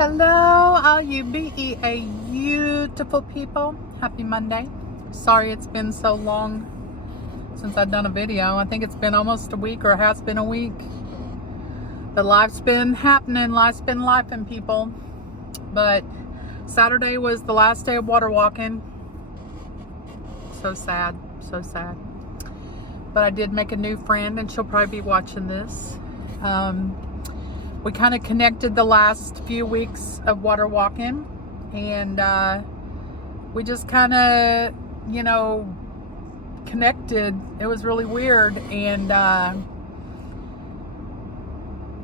Hello, all you beautiful people. Happy Monday. Sorry it's been so long since I've done a video. I think it's been almost a week, or has been a week. But life's been happening. Life's been lifing, people. But Saturday was the last day of water walking. So sad. So sad. But I did make a new friend, and she'll probably be watching this. We kind of connected the last few weeks of water walking, and we just kind of, connected. It was really weird, and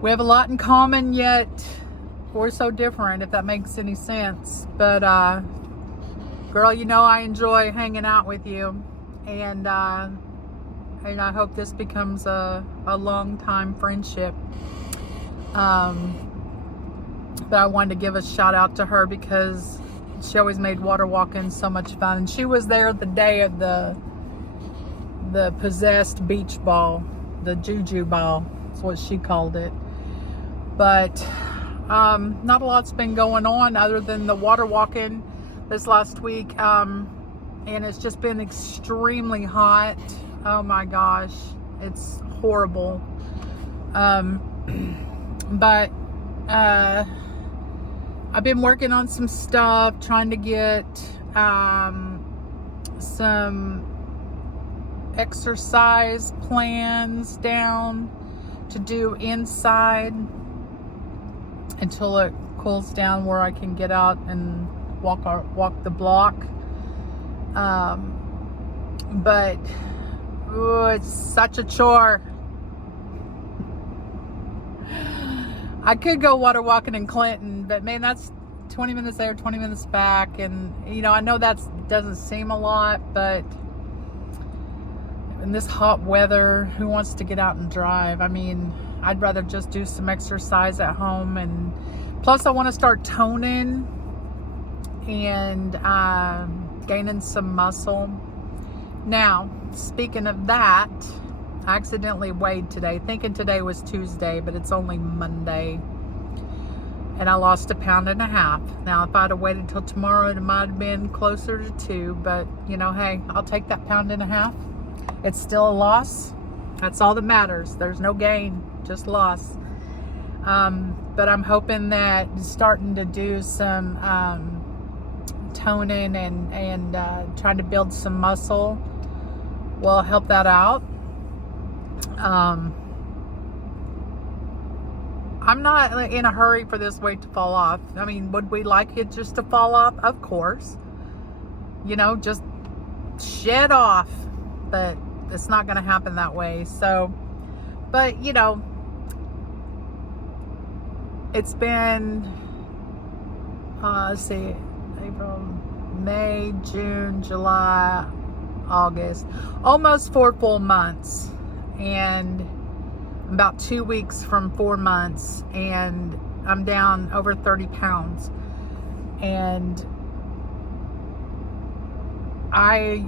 we have a lot in common, yet we're so different, if that makes any sense. But girl, I enjoy hanging out with you, and I hope this becomes a long time friendship. But I wanted to give a shout out to her because she always made water walking so much fun. And she was there the day of the possessed beach ball, the juju ball, that's what she called it. But not a lot's been going on other than the water walking this last week. And it's just been extremely hot. Oh my gosh, it's horrible. But I've been working on some stuff, trying to get some exercise plans down to do inside until it cools down, where I can get out and walk the block. But it's such a chore. I could go water walking in Clinton, but man, that's 20 minutes there, 20 minutes back. And, I know that doesn't seem a lot, but in this hot weather, who wants to get out and drive? I mean, I'd rather just do some exercise at home. And plus I want to start toning and gaining some muscle. Now, speaking of that, I accidentally weighed today, thinking today was Tuesday, but it's only Monday. And I lost 1.5 pounds. Now, if I'd have waited till tomorrow, it might have been closer to 2. But, hey, I'll take that 1.5 pounds. It's still a loss. That's all that matters. There's no gain, just loss. But I'm hoping that starting to do some toning and trying to build some muscle will help that out. I'm not in a hurry for this weight to fall off. I mean, would we like it just to fall off? Of course. Just shed off. But it's not going to happen that way. So, but, it's been, let's see, April, May, June, July, August, almost 4 full months. And about 2 weeks from 4 months, and I'm down over 30 pounds. And I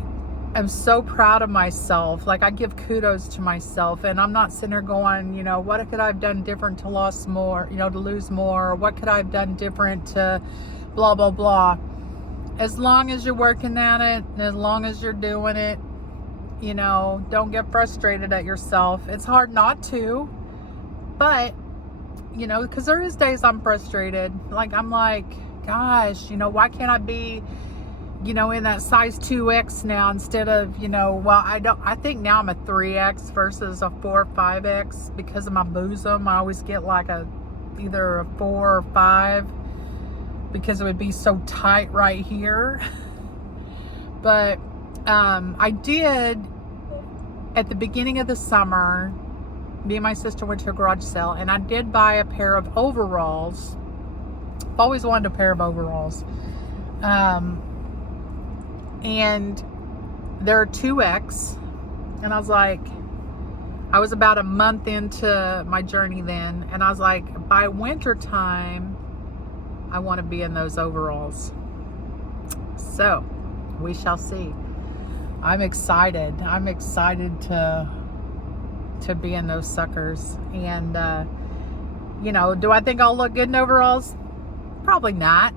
am so proud of myself. Like, I give kudos to myself, and I'm not sitting there going, what could I have done different to lose more, to lose more, or what could I have done different to blah, blah, blah. As long as you're working at it, and as long as you're doing it, don't get frustrated at yourself. It's hard not to, but, because there is days I'm frustrated. Like, I'm like, gosh, why can't I be, in that size 2X now instead of, I think now I'm a 3X versus a 4 or 5X because of my bosom. I always get like either a 4 or 5 because it would be so tight right here. But I did, at the beginning of the summer, me and my sister went to a garage sale, and I did buy a pair of overalls. I've always wanted a pair of overalls. And they're 2X. And I was like, I was about a month into my journey then, and I was like, by winter time, I want to be in those overalls. So, we shall see. I'm excited. I'm excited to be in those suckers. And, do I think I'll look good in overalls? probably not.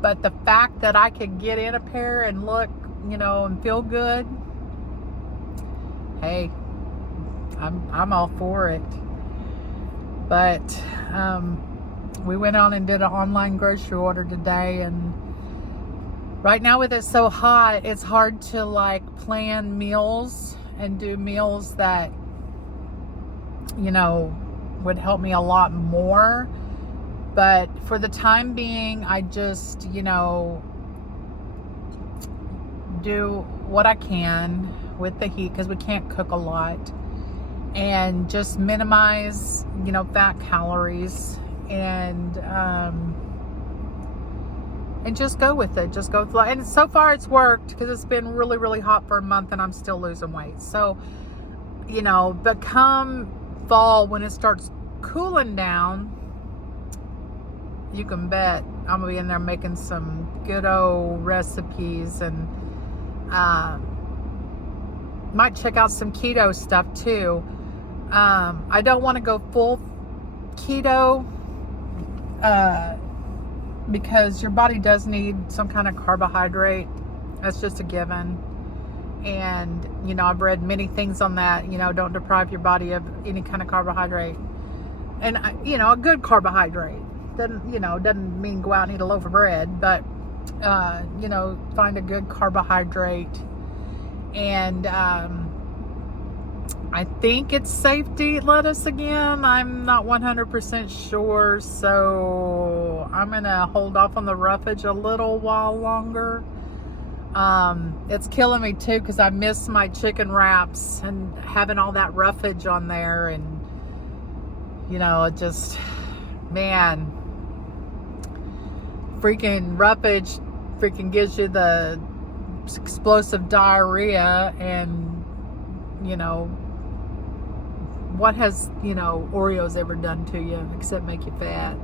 But the fact that I could get in a pair and look, you know, and feel good, hey, I'm all for it. But we went on and did an online grocery order today, and right now with it so hot, it's hard to like plan meals and do meals that, you know, would help me a lot more. But for the time being, I just, you know, do what I can with the heat, because we can't cook a lot, and just minimize, you know, fat calories, and just go with it. Just go with it. And so far it's worked, because it's been really, really hot for a month and I'm still losing weight. So, you know, but come fall, when it starts cooling down, you can bet I'm gonna be in there making some good old recipes, and might check out some keto stuff too. I don't want to go full keto because your body does need some kind of carbohydrate. That's just a given. And, you know, I've read many things on that. You know, don't deprive your body of any kind of carbohydrate. And, you know, a good carbohydrate. Doesn't mean go out and eat a loaf of bread, but, you know, find a good carbohydrate. And I think it's safe to eat lettuce again. I'm not 100% sure, so I'm going to hold off on the roughage a little while longer. It's killing me too, because I miss my chicken wraps and having all that roughage on there, and, you know, it just, man, freaking roughage freaking gives you the explosive diarrhea. And, you know, what has, you know, Oreos ever done to you except make you fat?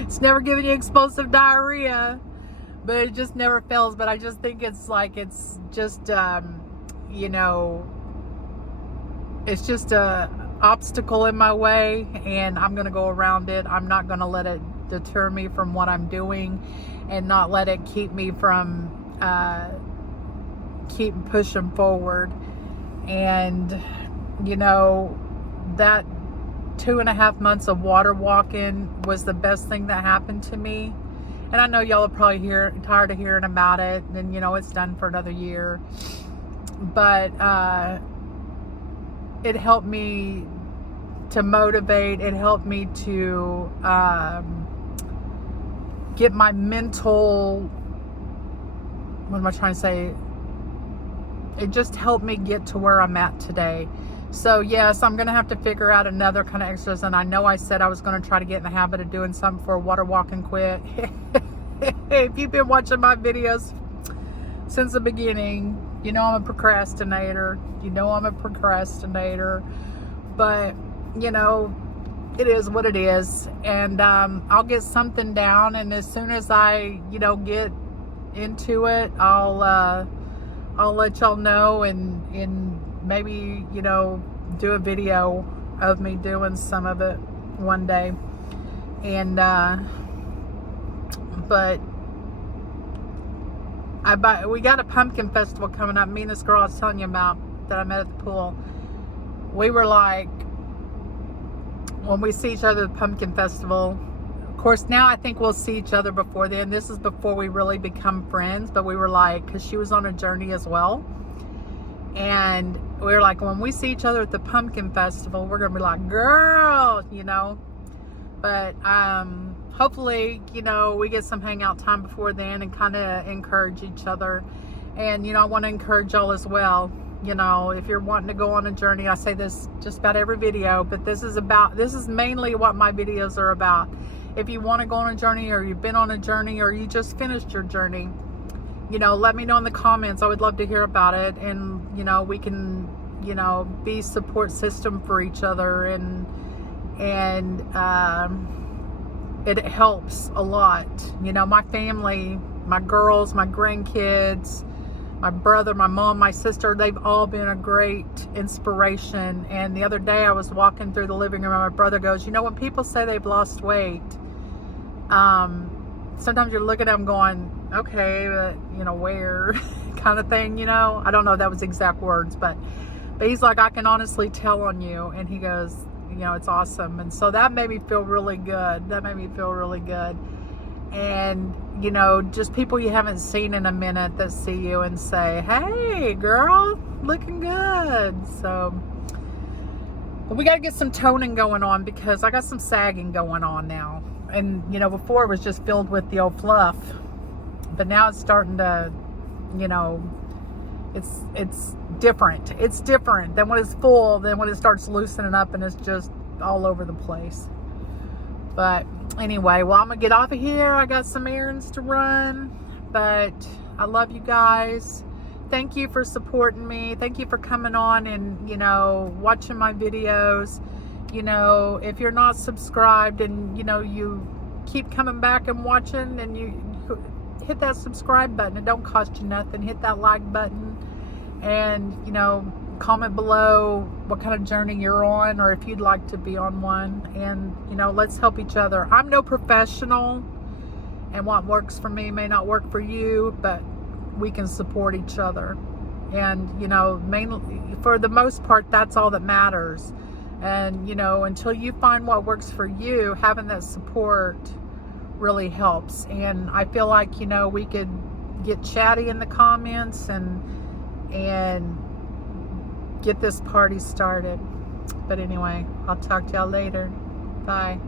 It's never given you explosive diarrhea, but it just never fails. But I just think it's like, it's just, you know, it's just a obstacle in my way, and I'm going to go around it. I'm not going to let it deter me from what I'm doing, and not let it keep me from keep pushing forward. And, you know, that 2.5 months of water walking was the best thing that happened to me. And I know y'all are probably tired of hearing about it, and, you know, it's done for another year. But it helped me to motivate. It helped me to get my mental, what am I trying to say? It just helped me get to where I'm at today. So yes, I'm going to have to figure out another kind of exercise. And I know I said I was going to try to get in the habit of doing something for a water walk and quit. If you've been watching my videos since the beginning, you know I'm a procrastinator. But, you know, it is what it is. And I'll get something down. And as soon as I, you know, get into it, I'll let y'all know, and maybe, you know, do a video of me doing some of it one day. And but we got a pumpkin festival coming up. Me and this girl I was telling you about that I met at the pool, we were like, when we see each other at the pumpkin festival, of course now I think we'll see each other before then. This is before we really become friends, but we were like, because she was on a journey as well, and we were like, when we see each other at the pumpkin festival, we're gonna be like, girl, you know. But hopefully, you know, we get some hangout time before then and kind of encourage each other. And, you know, I want to encourage y'all as well. You know, if you're wanting to go on a journey, I say this just about every video, but this is mainly what my videos are about. If you want to go on a journey, or you've been on a journey, or you just finished your journey, you know, let me know in the comments. I would love to hear about it. And, you know, we can, you know, be support system for each other, and it helps a lot. You know, my family, my girls, my grandkids, my brother, my mom, my sister, they've all been a great inspiration. And the other day I was walking through the living room and my brother goes, you know, when people say they've lost weight, sometimes you're looking at them going, okay, but, you know, where kind of thing, you know. I don't know if that was exact words, but he's like, I can honestly tell on you. And he goes, you know, it's awesome. And so that made me feel really good. That made me feel really good. And, you know, just people you haven't seen in a minute that see you and say, hey, girl, looking good. So, but we got to get some toning going on because I got some sagging going on now. And, you know, before it was just filled with the old fluff. But now it's starting to, you know, it's different. It's different than when it's full, than when it starts loosening up and it's just all over the place. But anyway, well, I'm going to get off of here. I got some errands to run. But I love you guys. Thank you for supporting me. Thank you for coming on and, you know, watching my videos. You know, if you're not subscribed and, you know, you keep coming back and watching, and you hit that subscribe button. It don't cost you nothing. Hit that like button. And, you know, comment below what kind of journey you're on, or if you'd like to be on one. And, you know, let's help each other. I'm no professional, and what works for me may not work for you, but we can support each other. And, you know, mainly, for the most part, that's all that matters. And, you know, until you find what works for you, having that support really helps. And I feel like, you know, we could get chatty in the comments and get this party started. But anyway, I'll talk to y'all later. Bye.